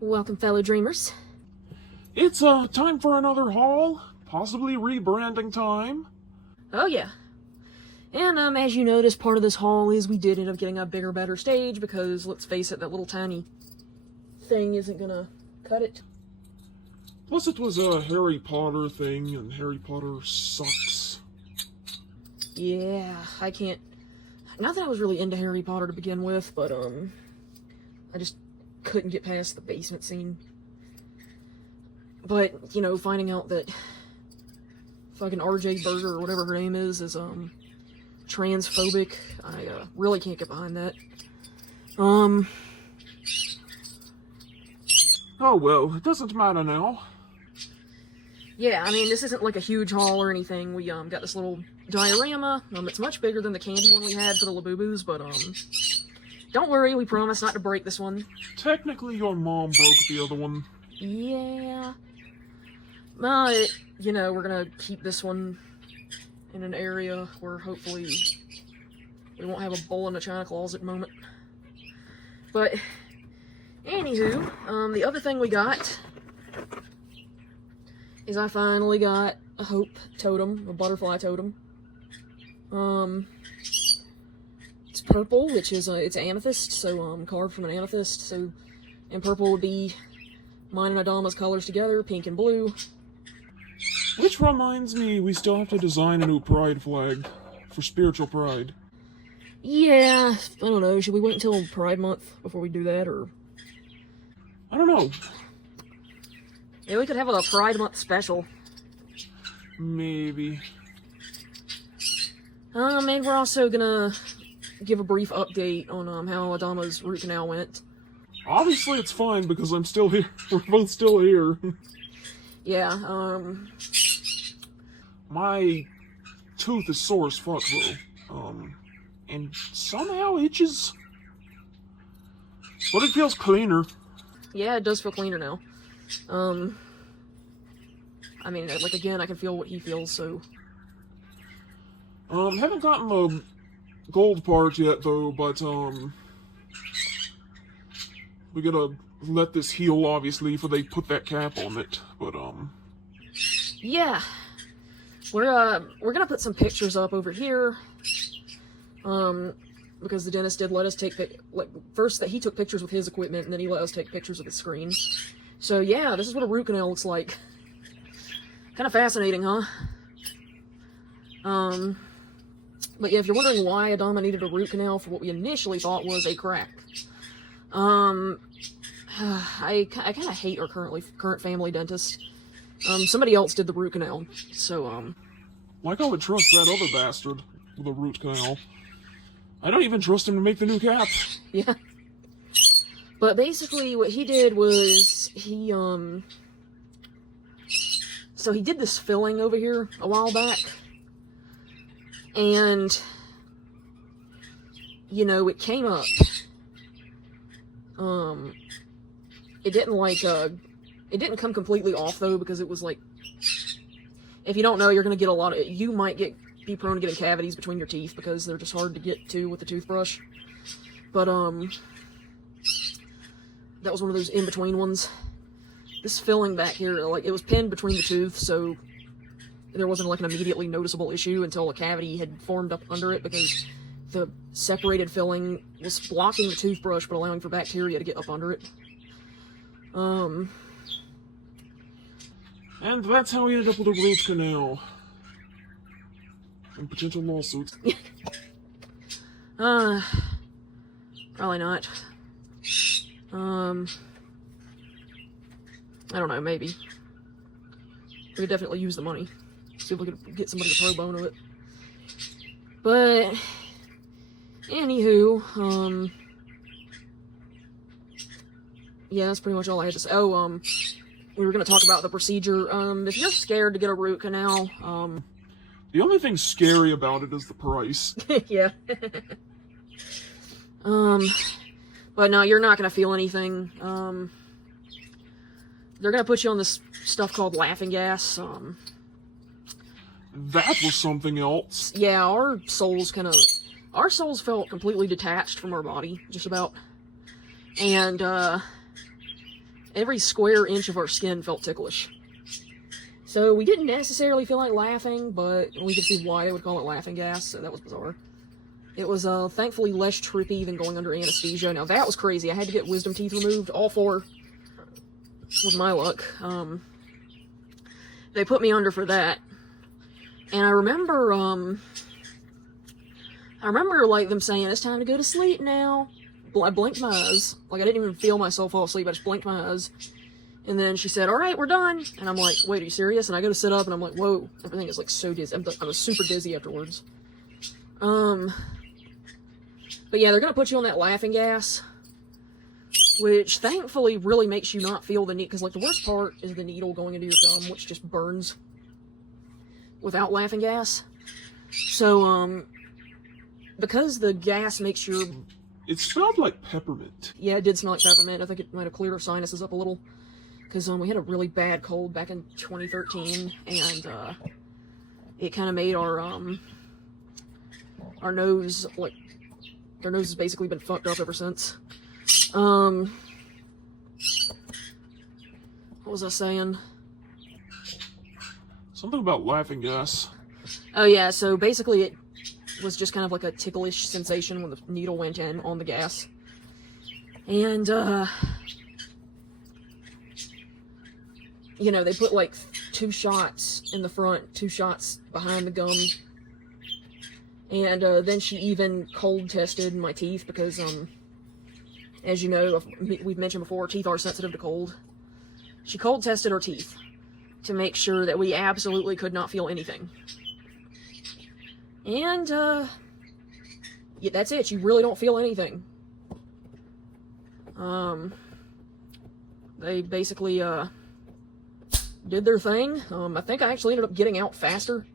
Welcome, fellow dreamers. It's time for another haul, possibly rebranding time. Oh yeah. And as you notice, part of this haul is we did end up getting a bigger, better stage because, let's face it, that little tiny thing isn't gonna cut it. Plus it was a Harry Potter thing, and Harry Potter sucks. Yeah, I can't... Not that I was really into Harry Potter to begin with, but I just couldn't get past the basement scene. But, you know, finding out that fucking RJ Berger, or whatever her name is transphobic, I really can't get behind that. Oh well, it doesn't matter now. Yeah, I mean, this isn't like a huge haul or anything. We got this little diorama. It's much bigger than the candy one we had for the Labubus, but don't worry, we promise not to break this one. Technically, your mom broke the other one. Yeah. You know, we're gonna keep this one in an area where hopefully we won't have a bull in a china closet moment. But, anywho, the other thing we got is I finally got a hope totem, a butterfly totem. It's purple, which is, it's amethyst, so, carved from an amethyst, so, and purple would be mine and Adama's colors together, pink and blue. Which reminds me, we still have to design a new pride flag for spiritual pride. Yeah, I don't know, should we wait until Pride Month before we do that, or? I don't know. Yeah, we could have a Pride Month special. Maybe. And we're also gonna give a brief update on how Adama's root canal went. Obviously it's fine because I'm still here. We're both still here. Yeah, My tooth is sore as fuck though. And somehow itches. But it feels cleaner. yeah, it does feel cleaner now. I mean, like, again, I can feel what he feels, so... Haven't gotten the gold part yet, though, but, we gotta let this heal, obviously, before they put that cap on it, but, yeah. We're gonna put some pictures up over here, because the dentist did let us take, first that he took pictures with his equipment, and then he let us take pictures of the screen. So, yeah, this is what a root canal looks like. Kind of fascinating, huh? But yeah, if you're wondering why Adama needed a root canal for what we initially thought was a crack, I kind of hate our current family dentist. Somebody else did the root canal, so, like I would trust that other bastard with a root canal. I don't even trust him to make the new cap. Yeah. But basically what he did was, so he did this filling over here a while back, and, you know, it came up. It didn't, like, it didn't come completely off, though, because it was, like, if you don't know, you're gonna get a lot of, you might be prone to getting cavities between your teeth, because they're just hard to get to with the toothbrush. But, that was one of those in-between ones. This filling back here, like, it was pinned between the tooth, so there wasn't, like, an immediately noticeable issue until a cavity had formed up under it, because the separated filling was blocking the toothbrush, but allowing for bacteria to get up under it. And that's how we ended up with a root canal. And potential lawsuits. Probably not. I don't know, maybe. We could definitely use the money. See if we could get somebody to pro bono it. But, anywho, yeah, that's pretty much all I had to say. Oh, we were gonna talk about the procedure. If you're scared to get a root canal, the only thing scary about it is the price. yeah. But no, you're not gonna feel anything. They're gonna put you on this stuff called laughing gas. That was something else. Yeah, our souls felt completely detached from our body, just about. And, every square inch of our skin felt ticklish. So we didn't necessarily feel like laughing, but we could see why they would call it laughing gas, so that was bizarre. It was thankfully less trippy than going under anesthesia. Now that was crazy. I had to get wisdom teeth removed, all 4, with my luck. They put me under for that. And I remember like them saying, it's time to go to sleep now. I blinked my eyes. Like, I didn't even feel myself fall asleep. I just blinked my eyes. And then she said, all right, we're done. And I'm like, wait, are you serious? And I go to sit up, and I'm like, whoa. Everything is, like, so dizzy. I was super dizzy afterwards. But yeah, they're gonna put you on that laughing gas, which thankfully really makes you not feel the need, because, like, the worst part is the needle going into your gum, which just burns without laughing gas. So, because the gas makes your... It smelled like peppermint. Yeah, it did smell like peppermint. I think it might have cleared our sinuses up a little. Because we had a really bad cold back in 2013, and it kind of made our nose, like, our nose has basically been fucked up ever since. What was I saying? Something about laughing gas. Oh yeah, so basically it was just kind of like a ticklish sensation when the needle went in on the gas. And, you know, they put like 2 shots in the front, 2 shots behind the gum. And then she even cold tested my teeth because, as you know, we've mentioned before, teeth are sensitive to cold. She cold tested our teeth to make sure that we absolutely could not feel anything. And, yeah, that's it. You really don't feel anything. They basically, did their thing. I think I actually ended up getting out faster.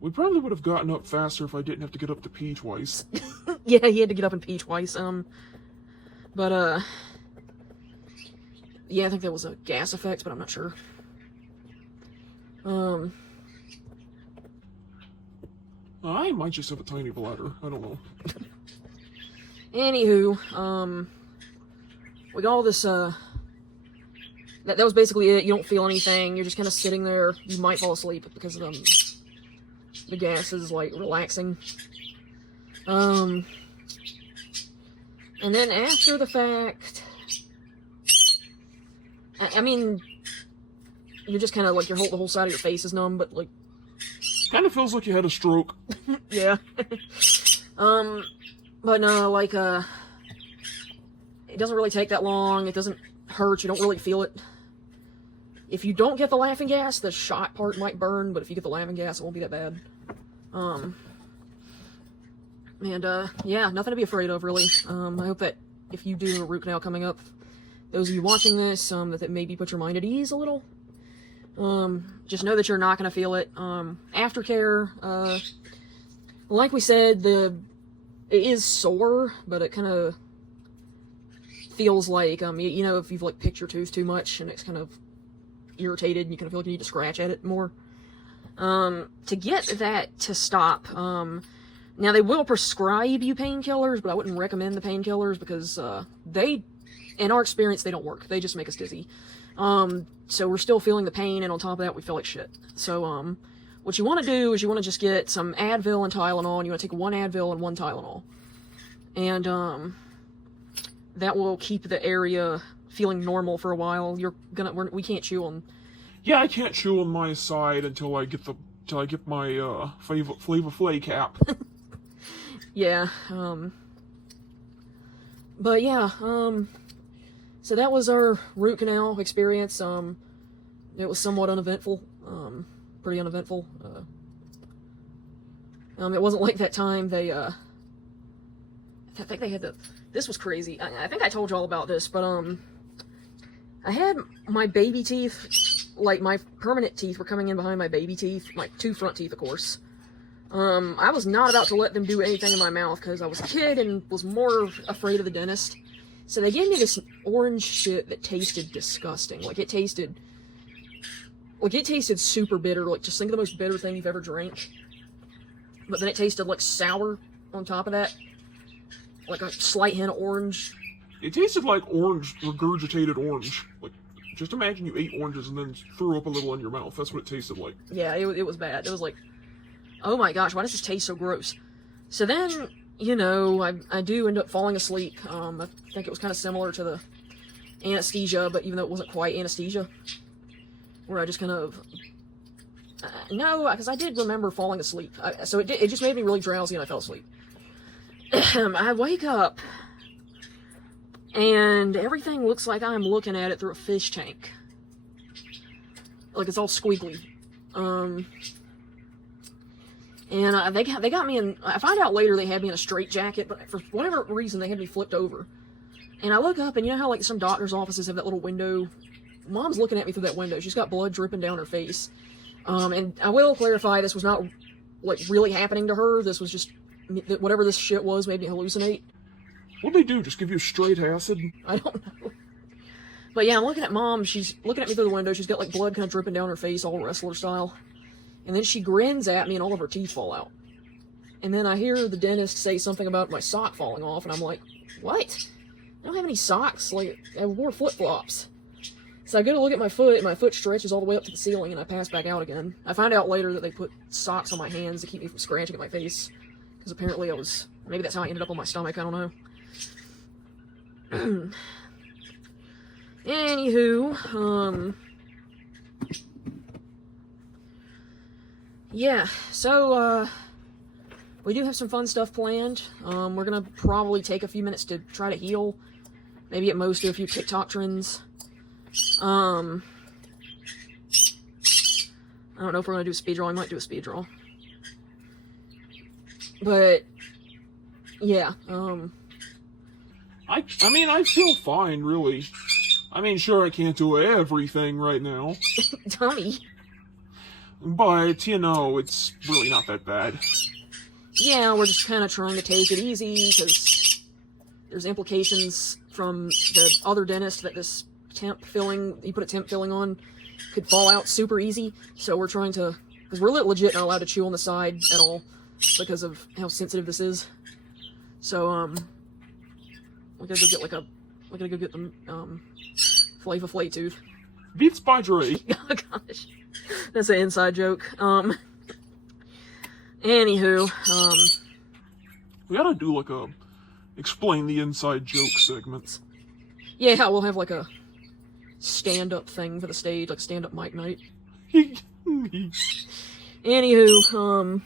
We probably would have gotten up faster if I didn't have to get up to pee twice. Yeah, he had to get up and pee twice. Yeah, I think that was a gas effect, but I'm not sure. I might just have a tiny bladder. I don't know. Anywho, we got all this, that was basically it. You don't feel anything. You're just kind of sitting there. You might fall asleep because, the gas is, like, relaxing. And then after the fact, I mean, you're just kind of, like, the whole side of your face is numb, but, like... Kind of feels like you had a stroke. Yeah. But no, like, it doesn't really take that long. It doesn't hurt. You don't really feel it. If you don't get the laughing gas, the shot part might burn, but if you get the laughing gas, it won't be that bad. Yeah, nothing to be afraid of, really. I hope that if you do a root canal coming up, those of you watching this, that maybe put your mind at ease a little. Just know that you're not going to feel it. Aftercare, like we said, it is sore, but it kind of feels like, you know, if you've, like, picked your tooth too much and it's kind of irritated and you kind of feel like you need to scratch at it more. To get that to stop, now they will prescribe you painkillers, but I wouldn't recommend the painkillers because, in our experience, they don't work. They just make us dizzy. So we're still feeling the pain, and on top of that, we feel like shit. So, what you want to do is you want to just get some Advil and Tylenol, and you want to take 1 Advil and 1 Tylenol. And, that will keep the area feeling normal for a while. We can't chew on... Yeah, I can't chew on my side until I get my, Flavor Flav cap. Yeah, but yeah, so that was our root canal experience. It was somewhat uneventful, pretty uneventful. It wasn't like that time they, I think they had this was crazy. I think I told you all about this, but, I had my baby teeth, like, my permanent teeth were coming in behind my baby teeth, my 2 front teeth, of course. I was not about to let them do anything in my mouth because I was a kid and was more afraid of the dentist. So they gave me this orange shit that tasted disgusting. Like, it tasted super bitter. Like, just think of the most bitter thing you've ever drank. But then it tasted, like, sour on top of that. Like a slight hint of orange. It tasted like orange, regurgitated orange. Like, just imagine you ate oranges and then threw up a little in your mouth. That's what it tasted like. Yeah, it was bad. It was like, oh my gosh, why does this taste so gross? So then, you know, I do end up falling asleep. I think it was kind of similar to the anesthesia, but even though it wasn't quite anesthesia, where I just kind of... no, because I did remember falling asleep. So it just made me really drowsy and I fell asleep. I wake up, and everything looks like I'm looking at it through a fish tank. Like, it's all squiggly. And they got me in... I find out later they had me in a straitjacket, but for whatever reason they had me flipped over. And I look up, and you know how, like, some doctor's offices have that little window? Mom's looking at me through that window. She's got blood dripping down her face. And I will clarify, this was not, like, really happening to her. This was just... whatever this shit was made me hallucinate. What'd they do? Just give you straight acid? I don't know. But yeah, I'm looking at Mom. She's looking at me through the window. She's got, like, blood kind of dripping down her face, all wrestler style. And then she grins at me and all of her teeth fall out. And then I hear the dentist say something about my sock falling off, and I'm like, what? I don't have any socks. Like, I wore flip-flops. So I go to look at my foot, and my foot stretches all the way up to the ceiling, and I pass back out again. I find out later that they put socks on my hands to keep me from scratching at my face. Because apparently I was... maybe that's how I ended up on my stomach, I don't know. Anywho, yeah, so, we do have some fun stuff planned. We're gonna probably take a few minutes to try to heal. Maybe at most do a few TikTok trends. I don't know if we're gonna do a speed draw. I might do a speed draw. But, yeah, I mean, I feel fine, really. I mean, sure, I can't do everything right now. dummy. But, you know, it's really not that bad. Yeah, we're just kind of trying to take it easy, because there's implications from the other dentist that this temp filling, he put a temp filling on, could fall out super easy. So we're trying to, because we're legit not allowed to chew on the side at all, because of how sensitive this is. So, we gotta go get like a, we gotta go get the, Flava Flay tooth. Beats by Dre. Oh gosh. That's an inside joke. Anywho, we gotta do like a explain the inside joke segments. yeah, we'll have like a stand-up thing for the stage, like stand-up mic night. Anywho,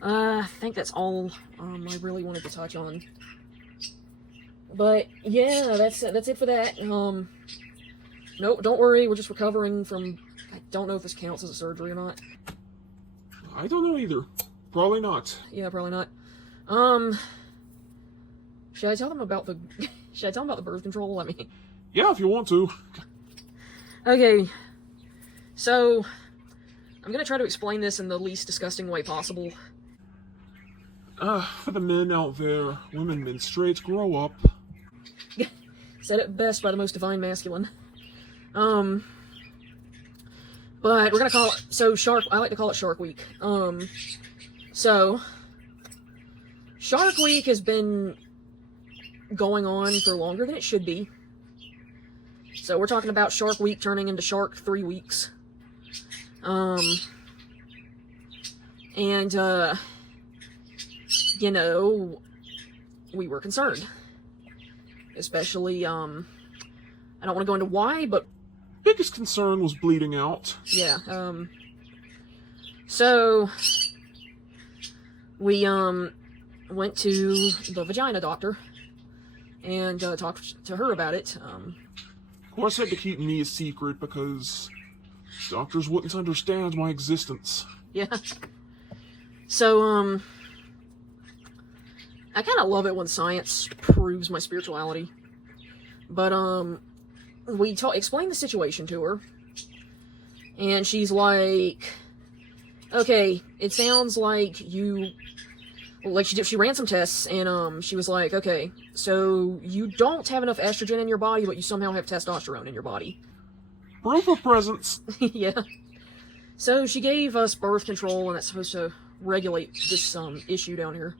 I think that's all, I really wanted to touch on. But, yeah, that's it for that. No, don't worry, we're just recovering from, I don't know if this counts as a surgery or not. I don't know either. Probably not. Yeah, probably not. Should I tell them about the, should I tell them about the birth control? I mean... Yeah, if you want to. Okay, so, I'm gonna try to explain this in the least disgusting way possible. For the men out there, women menstruate, grow up. Said it best by the most divine masculine. But we're gonna call it, so I like to call it Shark Week. So, Shark Week has been going on for longer than it should be. So we're talking about Shark Week turning into Shark 3 weeks. You know, we were concerned. Especially, I don't want to go into why, but... Biggest concern was bleeding out. Yeah, so... we, went to the vagina doctor, and, talked to her about it, Of course, I had to keep me a secret, because doctors wouldn't understand my existence. Yeah. So, I kind of love it when science proves my spirituality. But, we explained the situation to her. And she's like, okay, it sounds like you... Like, she ran some tests, and, she was like, okay, so you don't have enough estrogen in your body, but you somehow have testosterone in your body. Proof of presence. Yeah. So she gave us birth control, and that's supposed to regulate this, issue down here.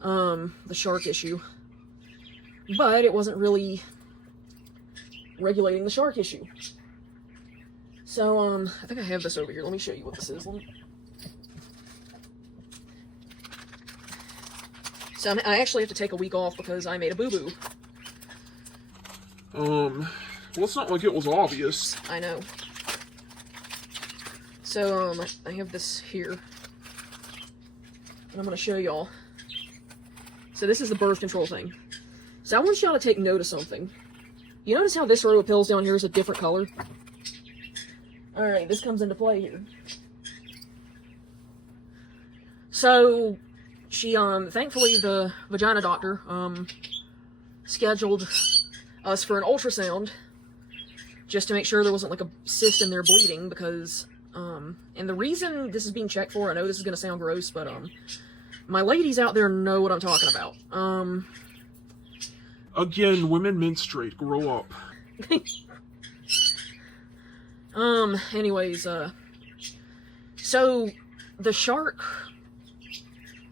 the shark issue. But it wasn't really regulating the shark issue. So, I think I have this over here. Let me show you what this is. So I actually have to take a week off because I made a boo-boo. Well, it's not like it was obvious. I know. So, I have this here. And I'm going to show y'all. So this is the birth control thing. So I want y'all to take note of something. You notice how this row of pills down here is a different color? Alright, this comes into play here. So, she, thankfully the vagina doctor, scheduled us for an ultrasound just to make sure there wasn't like a cyst in there bleeding because, and the reason this is being checked for, I know this is going to sound gross, but, my ladies out there know what I'm talking about. Again, women menstruate. Grow up. Anyways, so the shark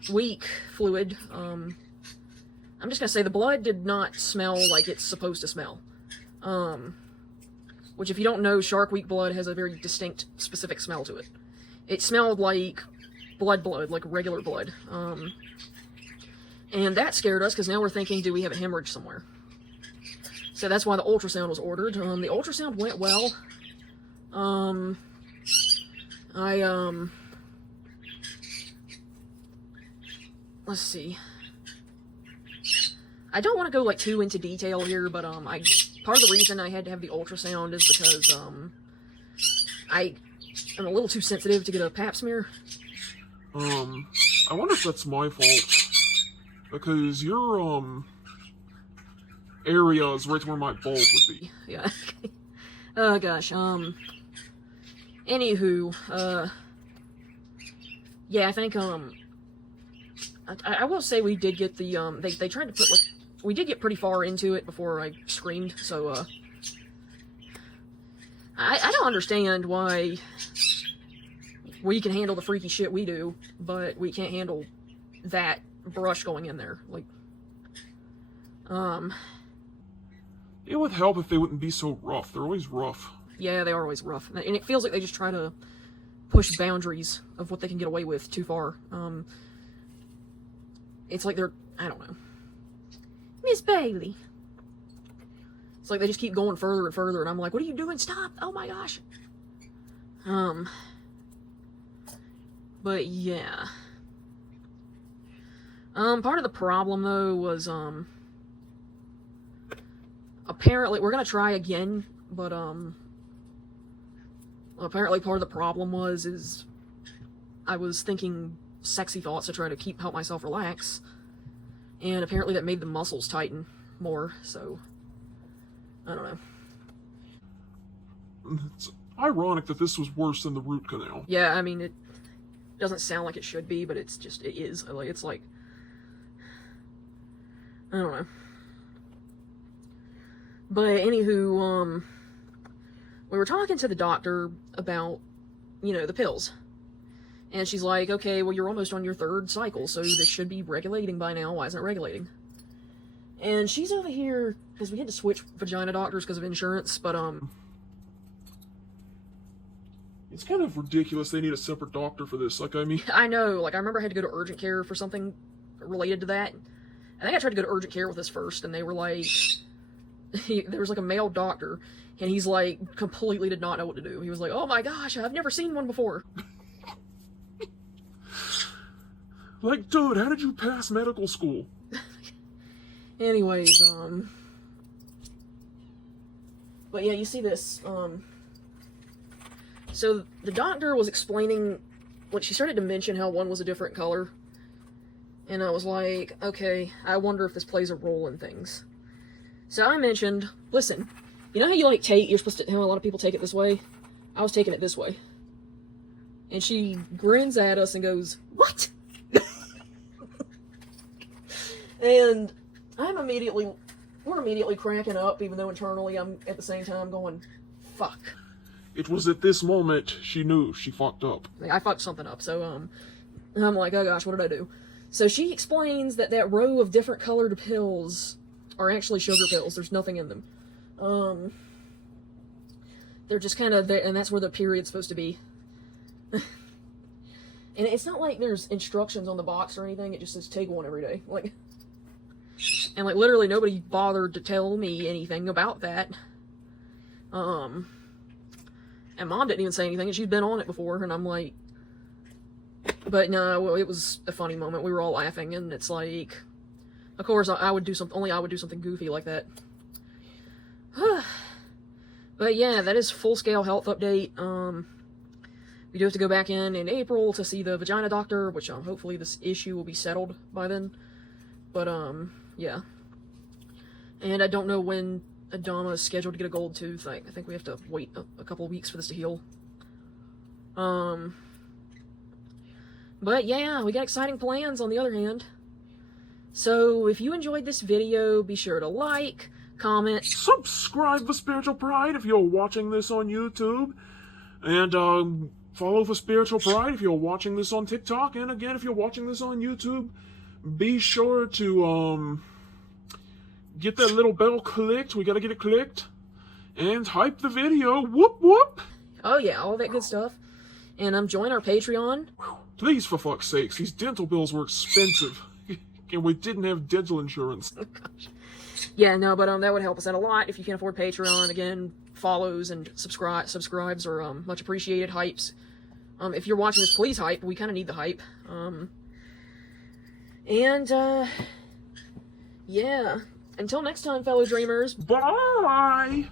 week fluid, I'm just gonna say the blood did not smell like it's supposed to smell. Which if you don't know, shark week blood has a very distinct, specific smell to it. It smelled like blood, like regular blood. And that scared us, because now we're thinking, do we have a hemorrhage somewhere? So that's why the ultrasound was ordered. The ultrasound went well. Let's see. I don't want to go, like, too into detail here, but, part of the reason I had to have the ultrasound is because, I'm a little too sensitive to get a pap smear. I wonder if that's my fault. Because your, area is right where my bulb would be. Yeah. Oh, gosh, anywho, yeah, I think, I will say we did get the, they tried to put, like, we did get pretty far into it before I screamed, so, I don't understand why we can handle the freaky shit we do, but we can't handle that brush going in there, like, It would help if they wouldn't be so rough. They're always rough. Yeah, they are always rough, and it feels like they just try to push boundaries of what they can get away with too far. It's like they're, I don't know. Miss Bailey. It's like they just keep going further and further, and I'm like, what are you doing? Stop! Oh my gosh! But yeah. Part of the problem, though, was, apparently, we're gonna try again, but, apparently part of the problem is I was thinking sexy thoughts to try to help myself relax, and apparently that made the muscles tighten more, so, I don't know. It's ironic that this was worse than the root canal. Yeah, I mean, it doesn't sound like it should be, but it's just, it is. It's like, I don't know. But anywho, we were talking to the doctor about, you know, the pills. And she's like, okay, well, you're almost on your 3rd cycle, so this should be regulating by now. Why isn't it regulating? And she's over here, because we had to switch vagina doctors because of insurance, but, It's kind of ridiculous they need a separate doctor for this. Like, I mean... I know, like, I remember I had to go to urgent care for something related to that. I think I tried to go to urgent care with this first, and they were like... there was, like, a male doctor, and he's, like, completely did not know what to do. He was like, oh my gosh, I've never seen one before. Like, dude, how did you pass medical school? Anyways, but yeah, you see this, so the doctor was explaining, like, she started to mention how one was a different color, and I was like, okay, I wonder if this plays a role in things. So I mentioned, listen, you know how you, like, you're supposed to, how a lot of people take it this way? I was taking it this way. And she grins at us and goes, what? And we're immediately cracking up, even though internally I'm at the same time going, fuck. It was at this moment she knew she fucked up. I fucked something up, so, I'm like, oh gosh, what did I do? So she explains that that row of different colored pills are actually sugar pills. There's nothing in them. They're just kind of there, and that's where the period's supposed to be. And it's not like there's instructions on the box or anything. It just says take one every day. Like, and like literally nobody bothered to tell me anything about that. And Mom didn't even say anything, and she'd been on it before, and I'm like, but no, it was a funny moment. We were all laughing, and it's like, of course, I would do something. Only I would do something goofy like that. But yeah, that is full-scale health update. We do have to go back in April to see the vagina doctor, which hopefully this issue will be settled by then. But yeah. And I don't know when Adama is scheduled to get a gold tooth. I think we have to wait a couple of weeks for this to heal. But yeah, we got exciting plans on the other hand. So if you enjoyed this video, be sure to like, comment, Subscribe for Spiritual Pride if you're watching this on YouTube. And follow for Spiritual Pride if you're watching this on TikTok. And again, if you're watching this on YouTube, be sure to get that little bell clicked. We gotta get it clicked. And hype the video. Whoop whoop. oh yeah, all that good stuff. And join our Patreon. Please, for fuck's sakes, these dental bills were expensive. And we didn't have dental insurance. Oh gosh. Yeah, no, but that would help us out a lot if you can afford Patreon. Again, follows and subscribes are much appreciated. Hypes. If you're watching this, please hype. We kind of need the hype. Yeah. Until next time, fellow dreamers. Bye!